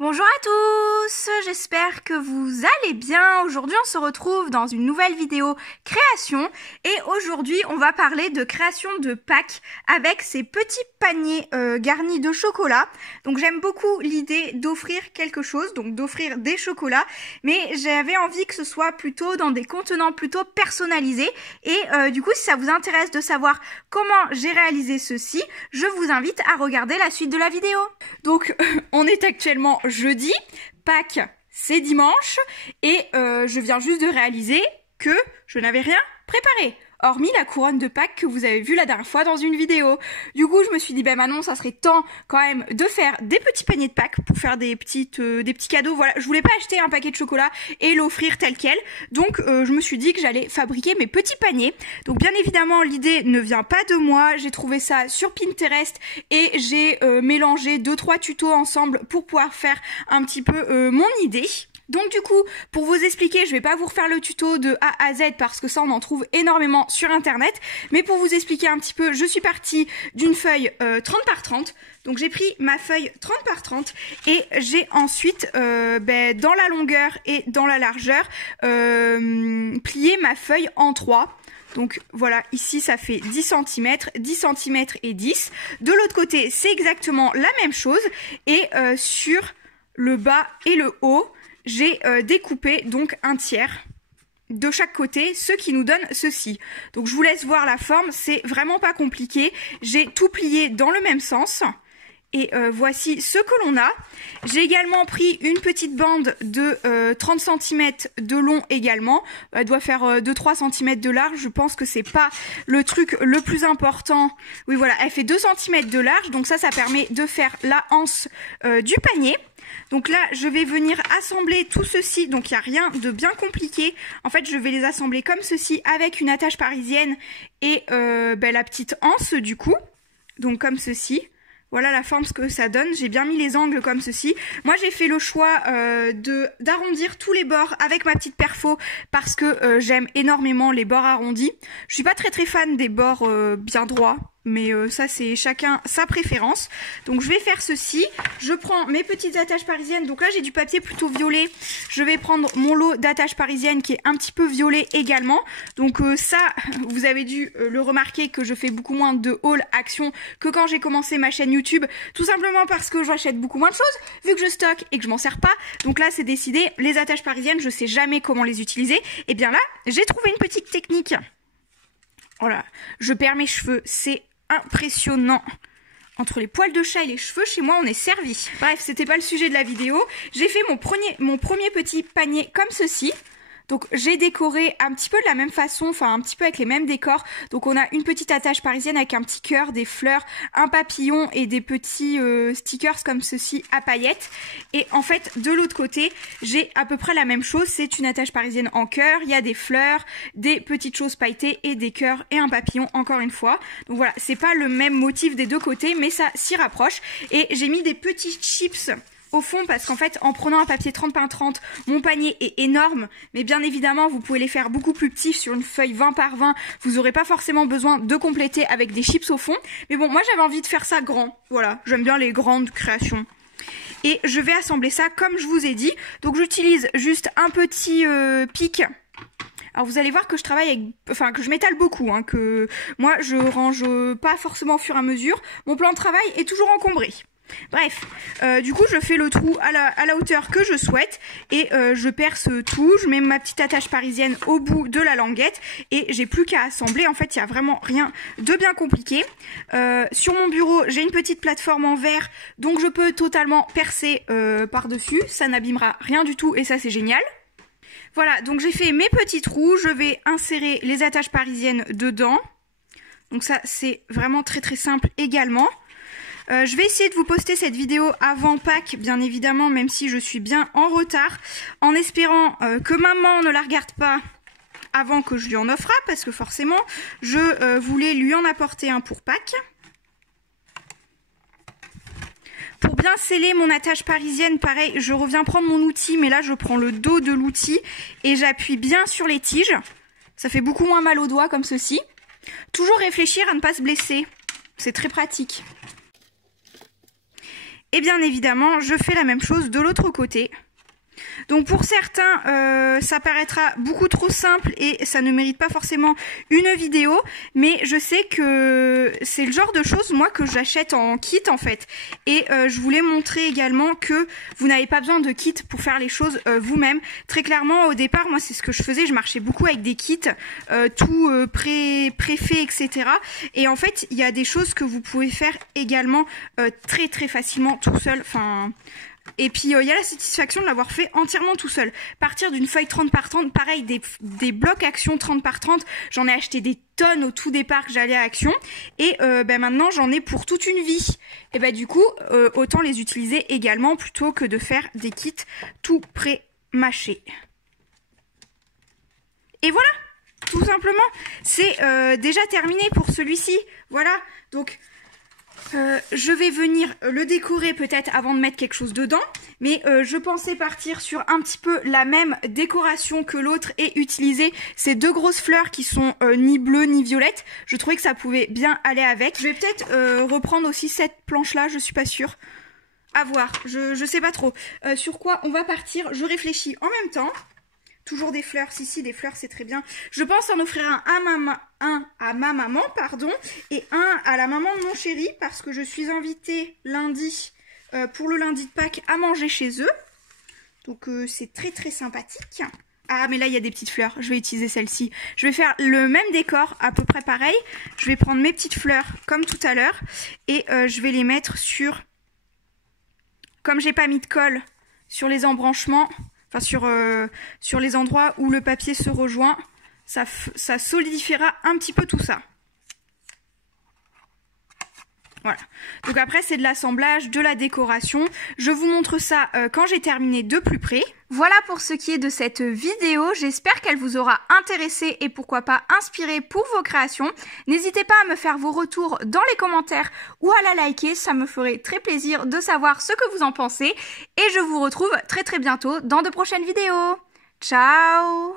Bonjour à tous, j'espère que vous allez bien. Aujourd'hui on se retrouve dans une nouvelle vidéo création et aujourd'hui on va parler de création de Pâques avec ces petits paniers garnis de chocolat. Donc j'aime beaucoup l'idée d'offrir quelque chose, donc d'offrir des chocolats, mais j'avais envie que ce soit plutôt dans des contenants plutôt personnalisés et du coup si ça vous intéresse de savoir comment j'ai réalisé ceci, je vous invite à regarder la suite de la vidéo. Donc on est actuellement jeudi, Pâques c'est dimanche et je viens juste de réaliser que je n'avais rien préparé, hormis la couronne de Pâques que vous avez vue la dernière fois dans une vidéo. Du coup je me suis dit ben Manon, ça serait temps quand même de faire des petits paniers de Pâques pour faire des petits cadeaux. Voilà, je voulais pas acheter un paquet de chocolat et l'offrir tel quel, donc je me suis dit que j'allais fabriquer mes petits paniers. Donc bien évidemment l'idée ne vient pas de moi, j'ai trouvé ça sur Pinterest et j'ai mélangé 2-3 tutos ensemble pour pouvoir faire un petit peu mon idée. Donc du coup, pour vous expliquer, je vais pas vous refaire le tuto de A à Z parce que ça on en trouve énormément sur internet, mais pour vous expliquer un petit peu, je suis partie d'une feuille 30 par 30. Donc j'ai pris ma feuille 30 par 30 et j'ai ensuite dans la longueur et dans la largeur plié ma feuille en 3. Donc voilà, ici ça fait 10 cm, 10 cm et 10. De l'autre côté, c'est exactement la même chose et sur le bas et le haut, j'ai découpé donc un tiers de chaque côté, ce qui nous donne ceci. Donc je vous laisse voir la forme, c'est vraiment pas compliqué. J'ai tout plié dans le même sens. Et voici ce que l'on a. J'ai également pris une petite bande de 30 cm de long également. Elle doit faire 2-3 cm de large. Je pense que c'est pas le truc le plus important. Oui voilà, elle fait 2 cm de large. Donc ça permet de faire la anse du panier. Donc là, je vais venir assembler tout ceci. Donc il n'y a rien de bien compliqué. En fait, je vais les assembler comme ceci avec une attache parisienne et la petite anse du coup. Donc comme ceci. Voilà la forme, ce que ça donne. J'ai bien mis les angles comme ceci. Moi, j'ai fait le choix d'arrondir tous les bords avec ma petite perfo parce que j'aime énormément les bords arrondis. Je suis pas très fan des bords bien droits. Mais ça c'est chacun sa préférence. Donc je vais faire ceci. Je prends mes petites attaches parisiennes. Donc là j'ai du papier plutôt violet. Je vais prendre mon lot d'attaches parisiennes qui est un petit peu violet également. Donc ça vous avez dû le remarquer que je fais beaucoup moins de haul action que quand j'ai commencé ma chaîne YouTube. Tout simplement parce que j'achète beaucoup moins de choses vu que je stocke et que je m'en sers pas. Donc là c'est décidé. Les attaches parisiennes je sais jamais comment les utiliser. Et bien là j'ai trouvé une petite technique. Voilà, je perds mes cheveux, c'est impressionnant. Entre les poils de chat et les cheveux, chez moi, on est servi. Bref, c'était pas le sujet de la vidéo. J'ai fait mon premier petit panier comme ceci. Donc j'ai décoré un petit peu de la même façon, enfin un petit peu avec les mêmes décors. Donc on a une petite attache parisienne avec un petit cœur, des fleurs, un papillon et des petits stickers comme ceci à paillettes. Et en fait de l'autre côté j'ai à peu près la même chose, c'est une attache parisienne en cœur, il y a des fleurs, des petites choses pailletées et des cœurs et un papillon encore une fois. Donc voilà, c'est pas le même motif des deux côtés mais ça s'y rapproche. Et j'ai mis des petits chips au fond parce qu'en fait en prenant un papier 30 par 30 mon panier est énorme, mais bien évidemment vous pouvez les faire beaucoup plus petits sur une feuille 20 par 20, vous n'aurez pas forcément besoin de compléter avec des chips au fond, mais bon moi j'avais envie de faire ça grand, voilà, j'aime bien les grandes créations. Et je vais assembler ça comme je vous ai dit, donc j'utilise juste un petit pic. Alors vous allez voir que je travaille avec, enfin que je m'étale beaucoup, hein, que moi je range pas forcément au fur et à mesure, mon plan de travail est toujours encombré. Bref, du coup je fais le trou à la hauteur que je souhaite et je perce tout, je mets ma petite attache parisienne au bout de la languette et j'ai plus qu'à assembler. En fait il n'y a vraiment rien de bien compliqué. Sur mon bureau j'ai une petite plateforme en verre donc je peux totalement percer par dessus, ça n'abîmera rien du tout et ça c'est génial. Voilà, donc j'ai fait mes petits trous, je vais insérer les attaches parisiennes dedans. Donc ça c'est vraiment très simple également. Je vais essayer de vous poster cette vidéo avant Pâques, bien évidemment, même si je suis bien en retard, en espérant que maman ne la regarde pas avant que je lui en offre, parce que forcément, je voulais lui en apporter un pour Pâques. Pour bien sceller mon attache parisienne, pareil, je reviens prendre mon outil, mais là je prends le dos de l'outil et j'appuie bien sur les tiges. Ça fait beaucoup moins mal aux doigts comme ceci. Toujours réfléchir à ne pas se blesser, c'est très pratique. Et bien évidemment, je fais la même chose de l'autre côté. Donc pour certains, ça paraîtra beaucoup trop simple et ça ne mérite pas forcément une vidéo, mais je sais que c'est le genre de choses, moi, que j'achète en kit en fait. Et je voulais montrer également que vous n'avez pas besoin de kit pour faire les choses vous-même. Très clairement, au départ, moi, c'est ce que je faisais, je marchais beaucoup avec des kits, tout préfaits, etc. Et en fait, il y a des choses que vous pouvez faire également très très facilement tout seul, enfin... Et puis il y a la satisfaction de l'avoir fait entièrement tout seul. Partir d'une feuille 30 par 30, pareil, des blocs Action 30 par 30, j'en ai acheté des tonnes au tout départ que j'allais à Action. Et maintenant j'en ai pour toute une vie. Et du coup, autant les utiliser également plutôt que de faire des kits tout pré-mâchés. Et voilà, tout simplement, c'est déjà terminé pour celui-ci. Voilà, donc... je vais venir le décorer peut-être avant de mettre quelque chose dedans, mais je pensais partir sur un petit peu la même décoration que l'autre et utiliser ces deux grosses fleurs qui sont ni bleues ni violettes. Je trouvais que ça pouvait bien aller avec. Je vais peut-être reprendre aussi cette planche là, je suis pas sûre. À voir, je sais pas trop. Sur quoi on va partir, je réfléchis en même temps. Toujours des fleurs, si, des fleurs, c'est très bien. Je pense en offrir un à ma maman, pardon, et un à la maman de mon chéri, parce que je suis invitée lundi, pour le lundi de Pâques, à manger chez eux. Donc, c'est très, très sympathique. Ah, mais là, il y a des petites fleurs. Je vais utiliser celle-ci. Je vais faire le même décor, à peu près pareil. Je vais prendre mes petites fleurs, comme tout à l'heure, et je vais les mettre sur... Comme j'ai pas mis de colle sur les embranchements... Enfin, sur les endroits où le papier se rejoint, ça solidifiera un petit peu tout ça. Voilà. Donc après, c'est de l'assemblage, de la décoration. Je vous montre ça quand j'ai terminé de plus près. Voilà pour ce qui est de cette vidéo. J'espère qu'elle vous aura intéressé et pourquoi pas inspiré pour vos créations. N'hésitez pas à me faire vos retours dans les commentaires ou à la liker. Ça me ferait très plaisir de savoir ce que vous en pensez. Et je vous retrouve très très bientôt dans de prochaines vidéos. Ciao!